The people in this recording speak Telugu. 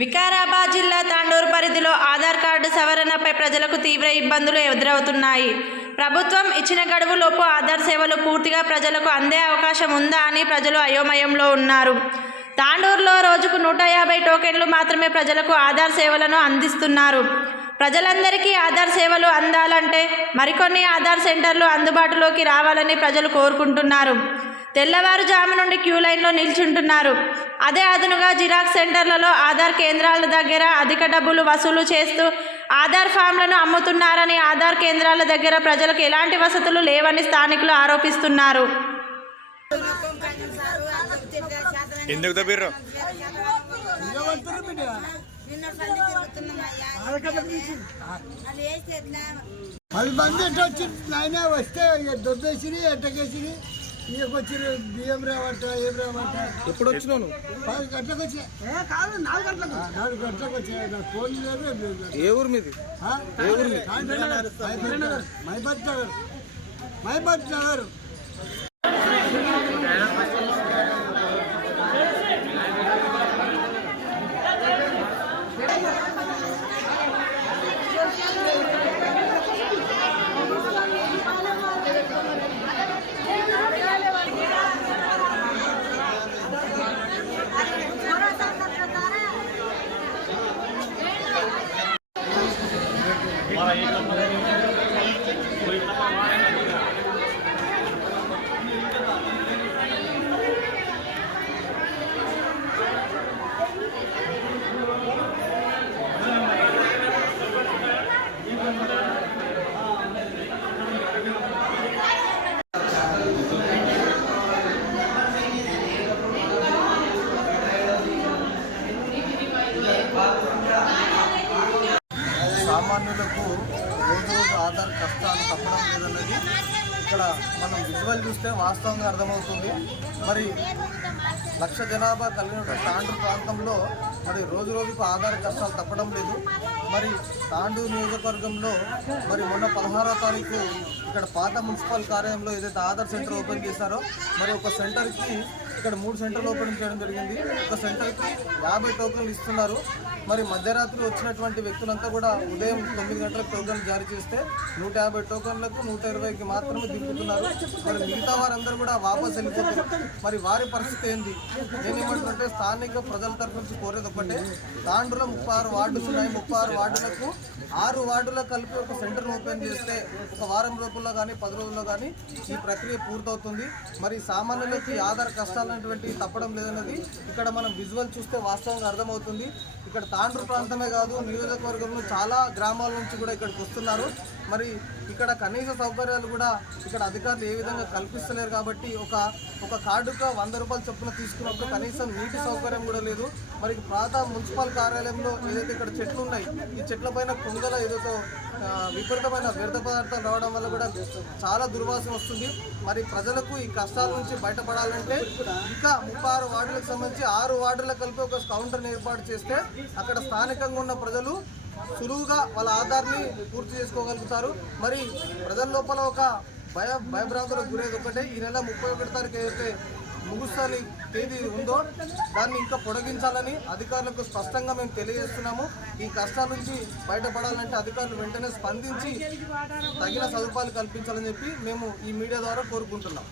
వికారాబాద్ జిల్లా తాండూరు పరిధిలో ఆధార్ కార్డు సవరణపై ప్రజలకు తీవ్ర ఇబ్బందులు ఎదురవుతున్నాయి. ప్రభుత్వం ఇచ్చిన గడువులోపు ఆధార్ సేవలు పూర్తిగా ప్రజలకు అందే అవకాశం ఉందా అని ప్రజలు అయోమయంలో ఉన్నారు. తాండూరులో రోజుకు 150 టోకెన్లు మాత్రమే ప్రజలకు ఆధార్ సేవలను అందిస్తున్నారు. ప్రజలందరికీ ఆధార్ సేవలు అందాలంటే మరికొన్ని ఆధార్ సెంటర్లు అందుబాటులోకి రావాలని ప్రజలు కోరుకుంటున్నారు. తెల్లవారుజాము నుండి క్యూ లైన్లో నిల్చుంటున్నారు. అదే అదనుగా జిరాక్స్ సెంటర్లలో ఆధార్ కేంద్రాల దగ్గర అధిక డబ్బులు వసూలు చేస్తూ ఆధార్ ఫామ్లను అమ్ముతున్నారని, ఆధార్ కేంద్రాల దగ్గర ప్రజలకు ఎలాంటి వసతులు లేవని స్థానికులు ఆరోపిస్తున్నారు. వచ్చి బియ్యం రావట ఏం రావట ఎప్పుడు వచ్చినావు? 10 గంటలకు వచ్చా. 4 గంటలకు వచ్చా. నాకు ఫోన్ లేదు. ఏ ఊరు మీది? ఏ ఊరు మీది? మైబత్ నగర్. సామాన్యులకు రోజు ఆధార్ కష్టాలు తప్పడం లేదన్నది ఇక్కడ మనం విజువల్ చూస్తే వాస్తవంగా అర్థమవుతుంది. మరి 1,00,000 జనాభా కలిగిన తాండూరు ప్రాంతంలో మరి రోజుకు ఆధార్ కష్టాలు తప్పడం లేదు. మరి తాండూరు నియోజకవర్గంలో మరి మొన్న 16వ తారీఖు ఇక్కడ పాత మున్సిపల్ కార్యాలయంలో ఏదైతే ఆధార్ సెంటర్ ఓపెన్ చేశారో మరి ఒక సెంటర్కి ఇక్కడ 3 సెంటర్లు ఓపెన్ చేయడం జరిగింది. ఒక సెంటర్కి 50 టోకెన్లు ఇస్తున్నారు. మరి మధ్యరాత్రి వచ్చినటువంటి వ్యక్తులంతా కూడా ఉదయం 9 గంటలకు టోకెన్లు జారీ చేస్తే 150 టోకెన్లకు 120కి మాత్రమే దింపుతున్నారు. మరి మిగతా వారందరూ కూడా వాపస్ వెళ్ళిపోతున్నారు. మరి వారి పరిస్థితి ఏంది? నేనేమంటుంటే స్థానిక ప్రజల తరఫు నుంచి కోరేది ఒకటే, తాండూరులో 36 వార్డులు ఉన్నాయి. 36 వార్డులకు 6 వార్డులో కలిపి ఒక సెంటర్ను ఓపెన్ చేస్తే ఒక వారం రోజుల్లో కానీ 10 రోజుల్లో కానీ ఈ ప్రక్రియ పూర్తవుతుంది. మరి సామాన్యులకి ఆధార్ కష్టాలనేటువంటి తప్పడం లేదన్నది ఇక్కడ మనం విజువల్ చూస్తే వాస్తవంగా అర్థమవుతుంది. ఇక్కడ తాండూరు ప్రాంతమే కాదు, నియోజకవర్గంలో చాలా గ్రామాల నుంచి కూడా ఇక్కడికి వస్తున్నారు. మరి ఇక్కడ కనీస సౌకర్యాలు కూడా ఇక్కడ అధికారులు ఏ విధంగా కల్పిస్తలేరు. కాబట్టి ఒక కార్డుకు 100 రూపాయలు చొప్పున తీసుకున్నప్పుడు కనీసం నీటి సౌకర్యం కూడా లేదు. మరి పాత మున్సిపల్ కార్యాలయంలో ఏదైతే ఇక్కడ చెట్లు ఉన్నాయి, ఈ చెట్ల పైన కుంగల ఏదైతే విపరీతమైన వ్యర్థ పదార్థాలు రావడం వల్ల కూడా చాలా దుర్వాసన వస్తుంది. మరి ప్రజలకు ఈ కష్టాల నుంచి బయటపడాలంటే ఇంకా 36 వార్డులకు సంబంధించి 6 వార్డులకు కలిపి ఒక కౌంటర్ని ఏర్పాటు చేస్తే అక్కడ స్థానికంగా ఉన్న ప్రజలు సులువుగా వాళ్ళ ఆధార్ని పూర్తి చేసుకోగలుగుతారు. మరి ప్రజల లోపల ఒక భయభ్రాంతులకు గురేది ఒకటే, ఈ నెల 31 తారీఖు ఏదైతే ముగుస్తాని తేదీ ఉందో దాన్ని ఇంకా పొడిగించాలని అధికారులకు స్పష్టంగా మేము తెలియజేస్తున్నాము. ఈ కష్టాల నుంచి బయటపడాలంటే అధికారులు వెంటనే స్పందించి తగిన సదుపాయాలు కల్పించాలని చెప్పి మేము ఈ మీడియా ద్వారా కోరుకుంటున్నాం.